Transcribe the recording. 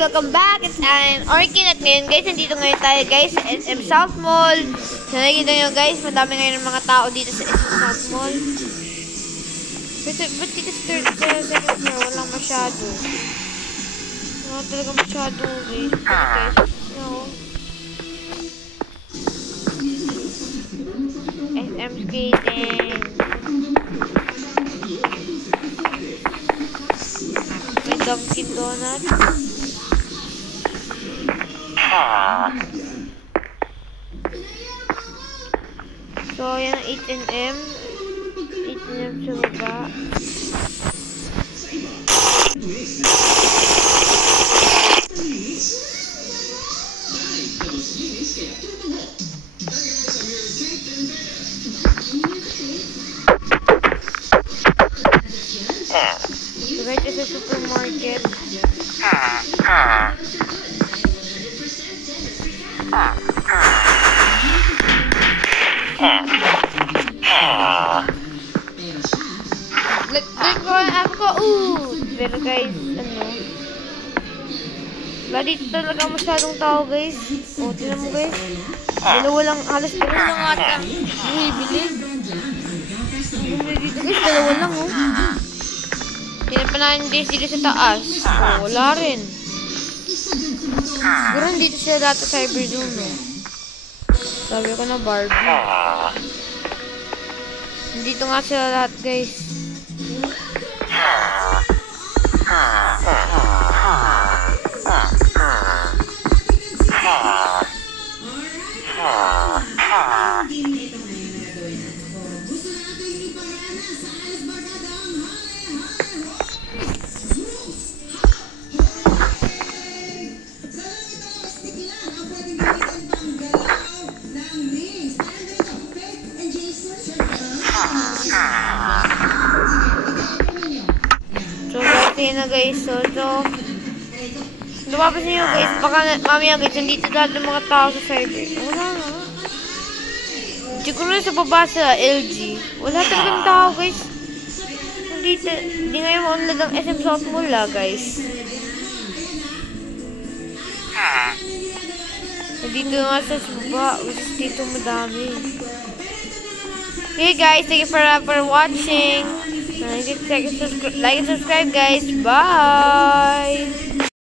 Welcome back! It's Orkin at ngayon guys, nandito ngayon tayo guys sa SM South Mall. So nakikita nyo guys, madami ngayon ng mga tao dito sa SM South Mall. Ba't dito sa second floor, walang masyado. Wala talaga masyado guys. SM Skating. May Dunkin Donuts. So, yan ang H&M. H&M sa baba. So, guys, ito sa supermarket. Like ko ang app ko. Pero guys, wala dito talaga masyadong tao guys. Tignan mo guys. Dalawa lang, halos dalawa lang ata. Bumibili. Dito guys, dalawa lang Tignan pa natin guys dito sa taas. Wala rin. Siguro dito sila dati sa Cyberzoom Sabi ko na Barbie. Dito nga sila lahat guys. So guys, yun na guys. So napapansin nyo guys, baka mamaya guys, nandito lahat ng mga tao sa cyber. Wala nga. Siguro na sa baba sa LG. Wala talagang tao guys. Nandito, hindi ngayon maunlad ang SM South Mall guys. Nandito nga sa baba. Dito madami. Hey guys, thank you for watching. Like and subscribe guys. Bye!